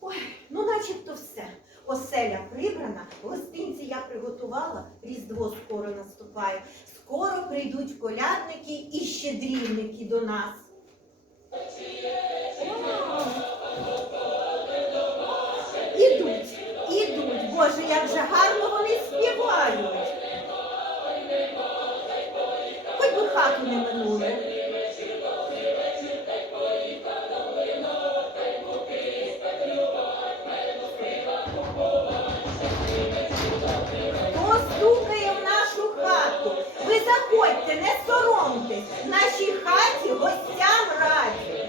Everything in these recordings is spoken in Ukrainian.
Ой, ну начебто все. Оселя прибрана, гостинці я приготувала, Різдво скоро наступає. Скоро прийдуть колядники і щедрівники до нас. Не соромтесь. Нашій хаті гостям раді.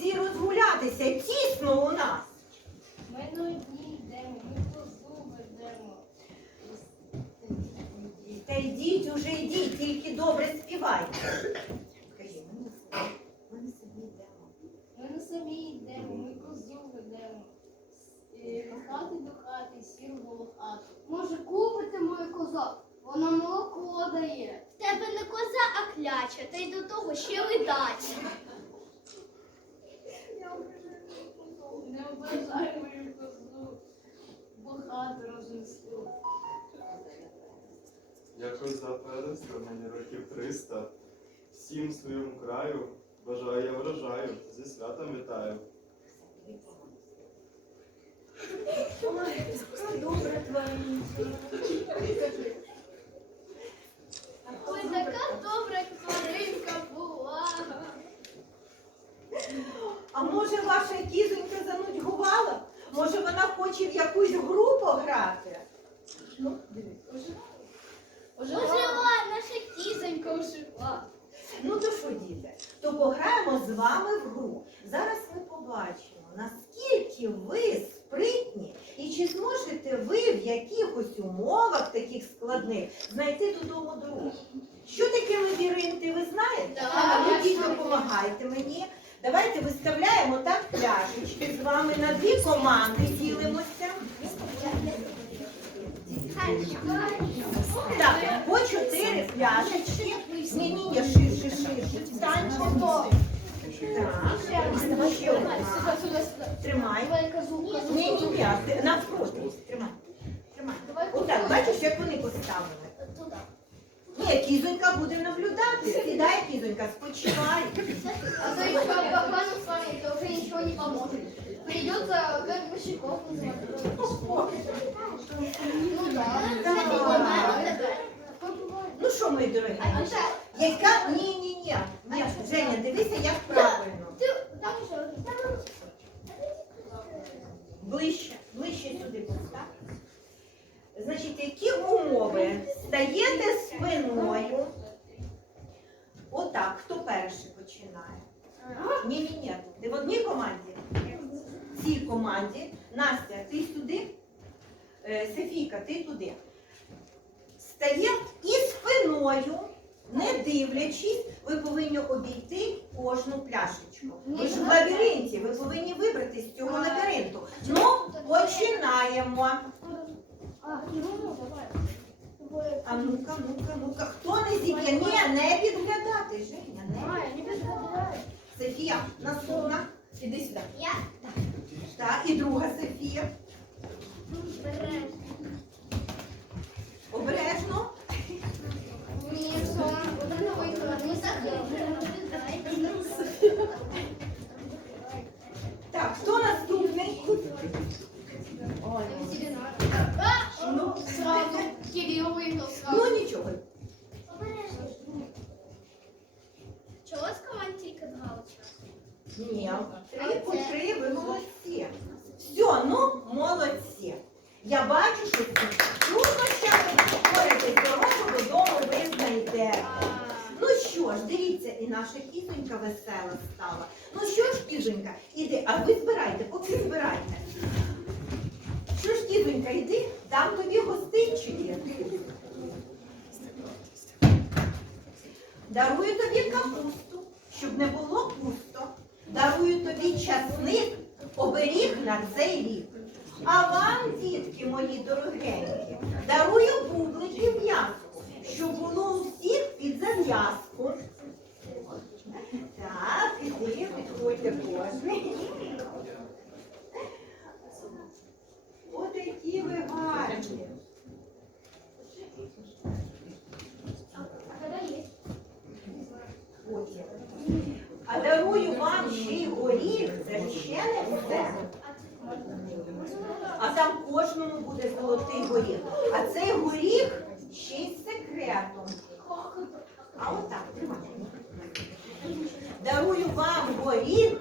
Тій розгулятися, тісно у нас. Ми на одні йдемо, ми по зуби йдемо. Та йдіть уже йдіть, тільки добре співайте. Кажи, ми не собі, ми не собі йдемо. Ми на самі йдемо, ми козу ведемо. З хати до хати, сіру волохату. Може, купите мою козу? Вона молоко дає. В тебе не коза, а кляча, та й до того ще ледача. Не ображай мою козу, хату рознесу. Якось мені років 300. Всім своєму краю бажаю я врожаю, зі святом вітаю. Добра тваринка. Ой, така добра тваринка була. А може ваша кізонька? Може вона хоче в якусь гру пограти? Ну, дивись. Ожила, наша кізонька ожила. Ну то що, діти, то пограємо з вами в гру. Зараз ми побачимо, наскільки ви спритні і чи зможете ви в якихось умовах таких складних знайти додому друга. Що таке лабіринти, ви знаєте? Так, діти, допомагайте мені. Давайте виставляємо так пляшечки з вами на дві команди ділимося. Так, по чотири пляшечки. Ні, ширше, ширше. Встаньте. Так, ще одна. Тримай. Ні, ні, ні, ти навпроти. Тримай. Отак, бачиш, як вони поставили. Ні, кізонька буде наблюдати. Сідай, кізонька, спочивай. А то еще погано с вами, то уже ничего не поможет. Придется как щеков называть. Ну да. Ну що, мої дорогі? Яка? Ні, ні, ні. Ні, Женя, дивися, як правильно. Ты там еще. Ближче, ближче сюди постав. Значить, які умови? Стаєте спиною. Отак, хто перший починає? Ні, ні, ні. Ти в одній команді? В цій команді. Настя, ти сюди. Е, Софійка, ти туди. Стає і спиною. спиною, не дивлячись, ви повинні обійти кожну пляшечку. Ви ж в лабіринті, ви повинні вибрати з цього лабіринту. Ну, починаємо. А ну-ка, ну-ка, ну-ка. Хто не зіб'є? Ні, не підглядати, Женя, не. Софія, наступна. Іди сюди. Я Так, і друга Софія. Обережно. Так, хто наступний? Ну, Сразу. Кирилл выиграл сразу. ну ничего. Чого з команд тільки два очка? Ні, три по три, ви молодці. Все, ну молодці. Я бачу, що ці Igual a boi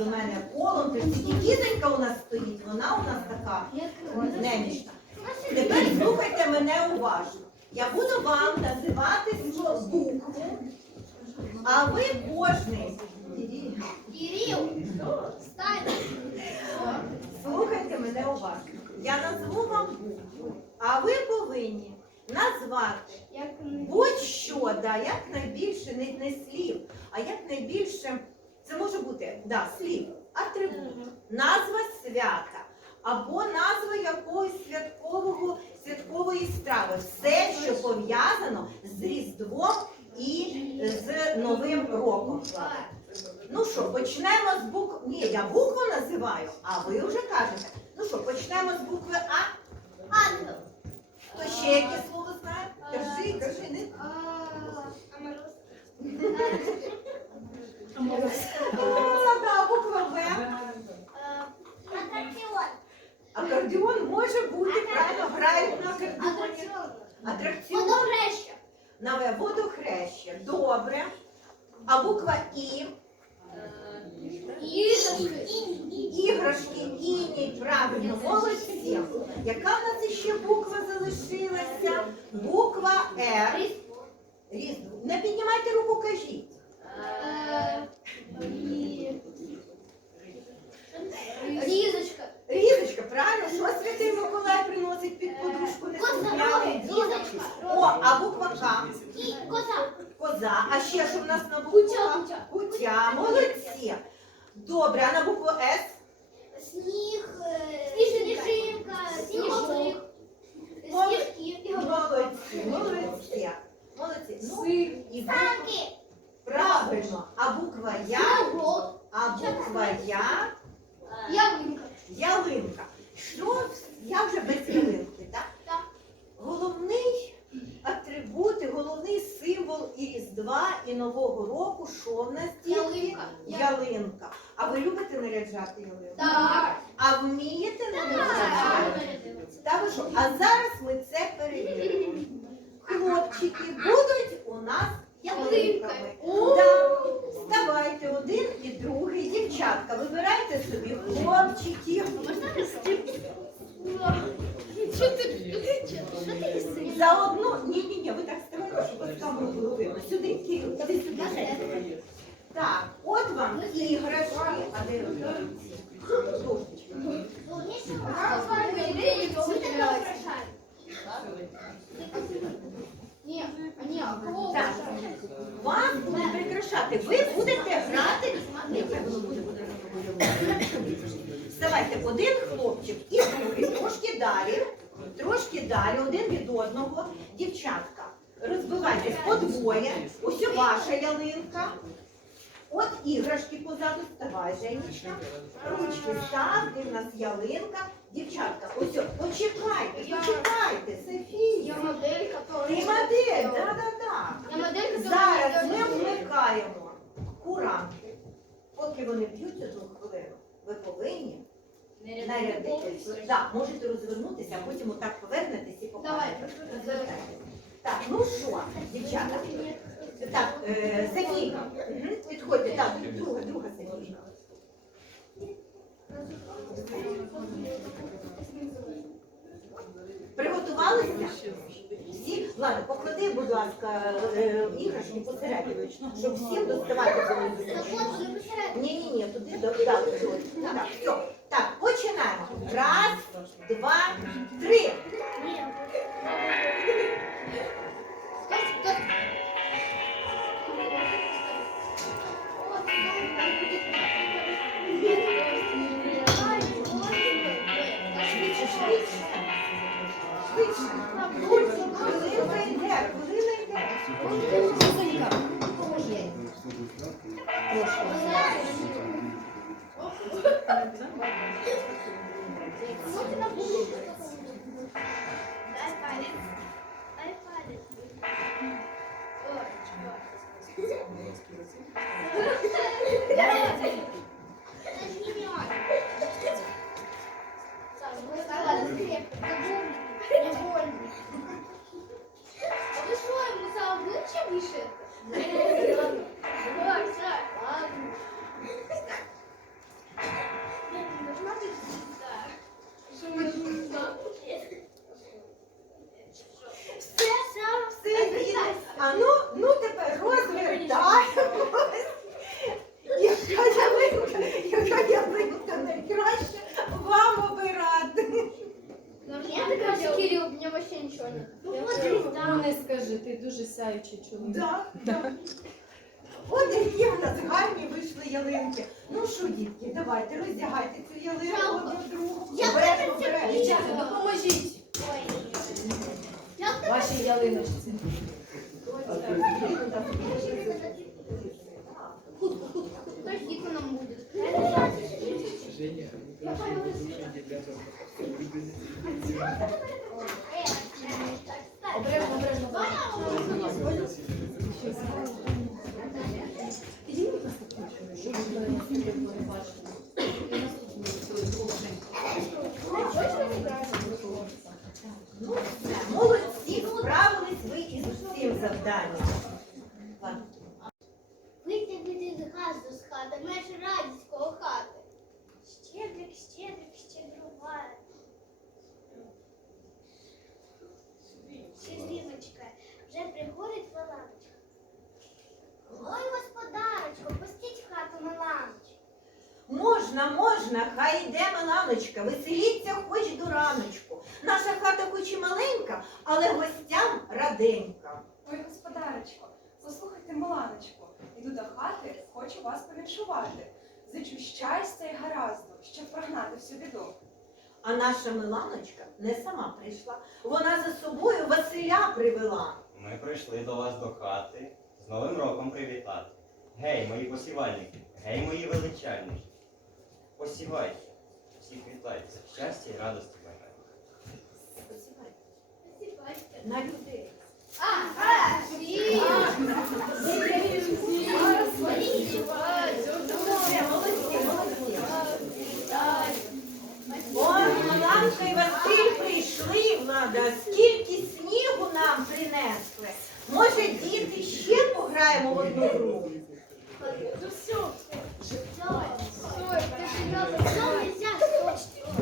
до мене колом. Тільки кізонька у нас стоїть, вона у нас така немічна. Тепер слухайте мене уважно. Я буду вам називати букву, а ви кожний. Кирил. Слухайте мене уважно. Я назву вам букву, а ви повинні назвати будь-що, да, як найбільше не, не слів, а як найбільше, це може бути да, слів, атрибут, назва свята або назва якогось святкового святкової страви. Все, що пов'язано з Різдвом і з Новим роком. Ну що, почнемо з букв. Ні, я букву називаю, а ви вже кажете. Ну що, почнемо з букви А. Ангел. Хто ще яке слово знає? Кажи, кажи, не А, да, буква Б. Атракціон. Акордеон може бути, правильно, грають на акордеоні. Атракціон. Атракціон Водохреща. на водохреще. Добре. А буква І. Іграшки, іній, правильно, молодці. Яка в нас ще буква залишилася? Буква Р. Різдво. Не піднімайте руку, кажіть. Різочка. Різочка, правильно, що Святий Миколай приносить під подушку не Коза, слухняний різочка. О, а буква К. І коза. А ще що в нас на букву Кутя, кутя. Кутя. Молодці. Добре, а на букву С? Сніг. Сніжинка. Сніжок. Сніжки. Молодці, молодці. Молодці. Ну, і буква- Танки. правильно. А буква Я? Город. А буква Я? Ялинка. Ялинка. Що? Я вже без ялинки, так? Так атрибути, головний символ і Різдва, і Нового року, що в нас тільки? Ялинка. ялинка. А ви любите наряджати ялинку? Так. А вмієте наряджати? Та ви? А зараз ми це перевіримо. Хлопчики будуть у нас ялинка. Ні, ви так ставайте, щоб вас камеру було видно. Сюди, Кирил, іди сюди. Так, от вам іграшки. А де іграшки? Ні, а кого Так. Вас будуть прикрашати. Ви будете грати. Вставайте, один хлопчик і другий. Трошки далі. Трошки далі, один від одного. Дівчатка, розбивайтесь по двоє. Ось ваша ялинка. От іграшки позаду. Вставай, Женечка. Ручки ставте, в нас ялинка. Дівчатка, ось, почекайте, почекайте, Софія. Я моделька, то Ти модель. Я моделька, то Зараз ми вмикаємо куранти. Поки вони б'ють одну хвилину, ви повинні нарядитися. Так, можете розвернутися, а потім отак повернетесь і покажете. Розвертайтесь. Так, ну що, дівчата? Так, е, мгм, підходьте, так, друга, друга Софійка. Приготувалися? Всі, ладно, поклади, будь ласка, е, посередині, щоб всім доставати. Ні, ні, ні, туди до так, так, все. Так, починаємо. Раз, два, три. Дай така Кирил, у меня вообще ничего нет. Ну, Ну не скажи, ти дуже сяючий чоловік. Да, да. От які в нас гарні вийшли ялинки. Ну що, дітки, давайте роздягайте цю ялинку Жалко. одну другу. Я Обережно, обережно. Дівчата, допоможіть Ой. Вашій ялиночці. Нам будет? Обережно, обережно. Ну, все, молодці, справились ви із усім завданням. Ладно. Вийти від з газу з хати, меж радість коло хати. Щедрик, щедрик, щедруває. Щедрівочка, вже приходить валаночка. Ой, господарочко, пустіть в хату на ланочку. Можна, можна, хай йде Миланочка, веселіться хоч до раночку. Наша хата хоч і маленька, але гостям раденька. Ой, господарочко, послухайте, іду до хати, хочу вас повіншувати. Зичу щастя і гаразду, щоб прогнати всю біду. А наша Миланочка не сама прийшла. Вона за собою Василя привела. Ми прийшли до вас до хати з Новим роком привітати. Гей, мої посівальники, гей, мої величальники. Посівайте, всіх вітайте, щастя і радості бажаю. На людей. Мамка і Василь прийшли, влада, скільки снігу нам принесли. Може, діти ще пограємо в одну гру? Все, все, все, все, все, все, все, все, все,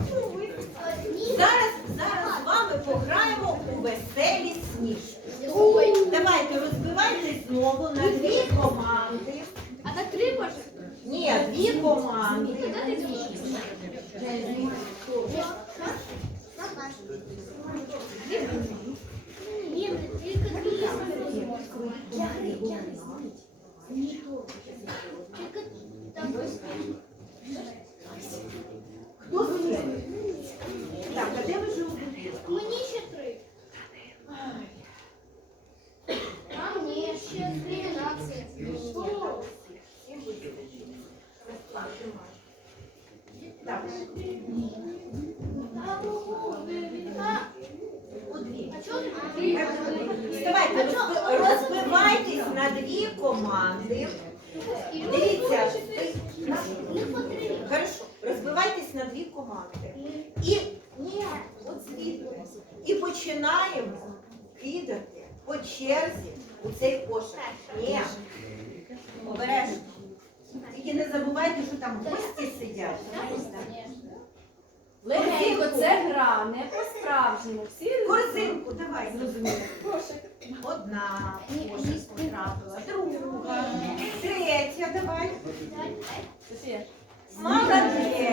Вставайте, розбивайтесь на дві команди. Дивіться, хорошо, розбивайтесь на дві команди. І ні, от звідти. І починаємо кидати по черзі у цей кошик. Ні. Обережно. Тільки не забувайте, що там гості сидять. Легенько, це гра, не по-справжньому. Всі Корзинку, давай, зрозуміло. Одна кошик потрапила, друга, третя, давай. Софія. Молодець.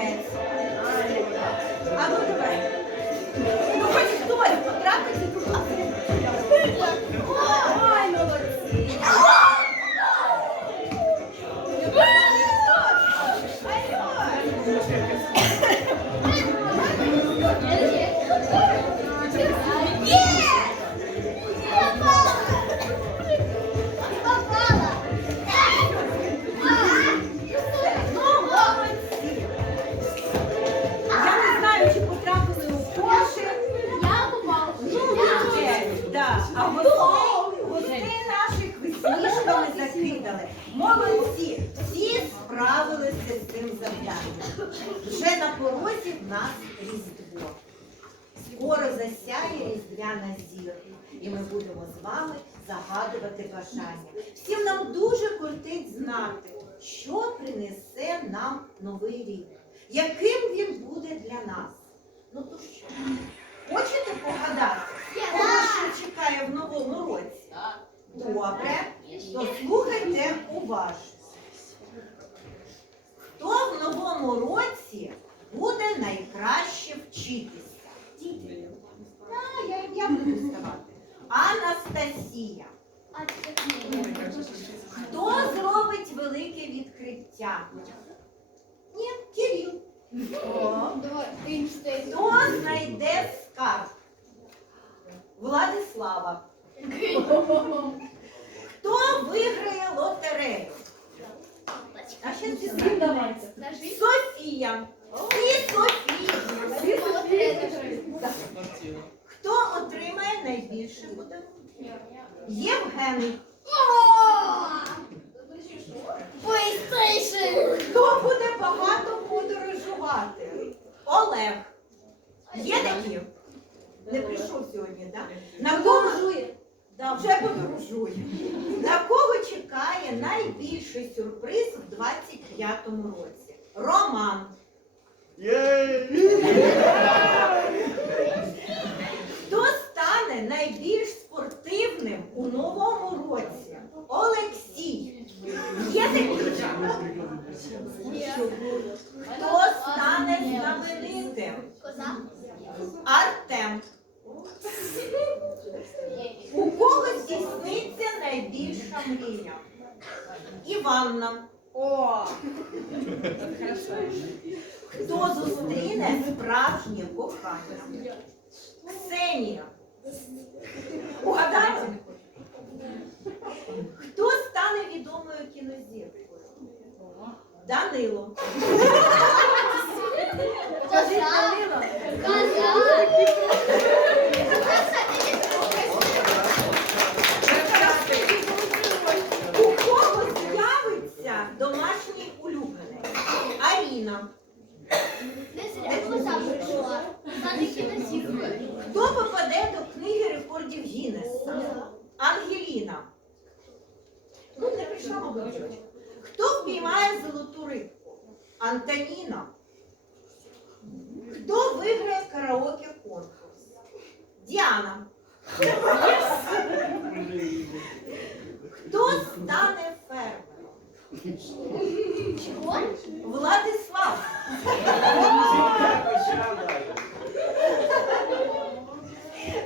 Вже на порозі в нас Різдво. Скоро засяє різдвяна зірка, і ми будемо з вами загадувати бажання. Всім нам дуже кортить знати, що принесе нам новий рік, яким він буде для нас. Ну то що? Хочете погадати? Кого що чекає в новому році? Добре, то слухайте уважно. Хто в новому році буде найкраще вчитися? Так, я, я буду ставати. Анастасія. Хто зробить велике відкриття? Ні, Кирил. Хто знайде скарб? Владислава. Хто виграє лотерею? А ще зі Давайте. Софія. І Софія. Хто отримає найбільше подарунків? Євген. Хто буде багато подорожувати? Олег. Є такі? Не прийшов сьогодні, так? На кого Да, вже подорожує. На кого чекає найбільший сюрприз в 25-му році? Роман. Данило. Кажи, Данило. Чого? Владислав.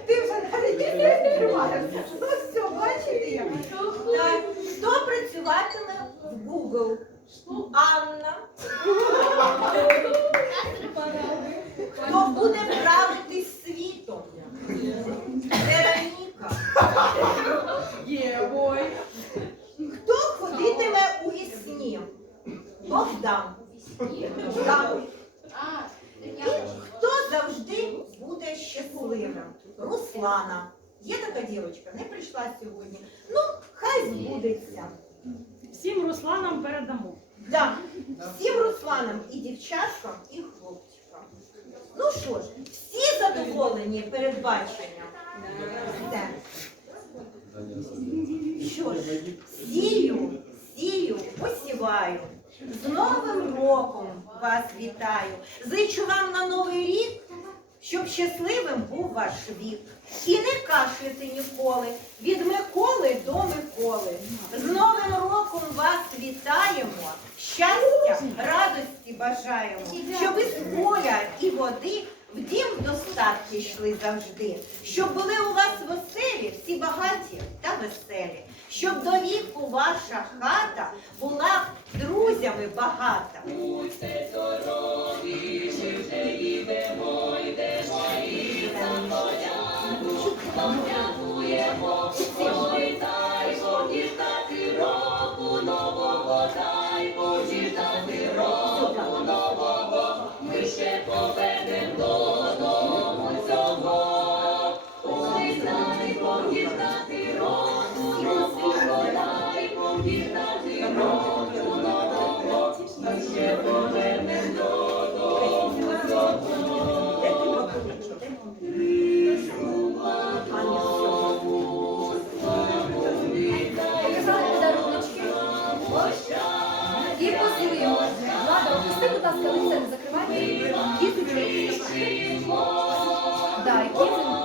Ти вже навіть не відкриваєшся. Ну все, бачите як? Так. Хто працюватиме в Google? Анна. Хто буде правити світом? Вероніка. Хто ходитиме у вісні? А, так я Хто завжди буде щасливим? Руслана. Є така дівчинка, не прийшла сьогодні. Ну, хай збудеться. Всім Русланам передамо. Так, всім Русланам і дівчаткам, і хлопчикам. Ну що ж, всі задоволені передбаченням? Що ж, сію, сію, посіваю. З Новим роком вас вітаю. Зичу вам на новий рік, щоб щасливим був ваш вік. І не кашляйте ніколи від Миколи до Миколи. З Новим роком вас вітаємо, щастя, радості бажаємо, щоб із поля і води в дім достатки йшли завжди, щоб були у вас в оселі всі багаті та веселі, щоб до віку ваша хата була друзями багата. Показали ласка, лице не закривайте. Кізочку. Да, і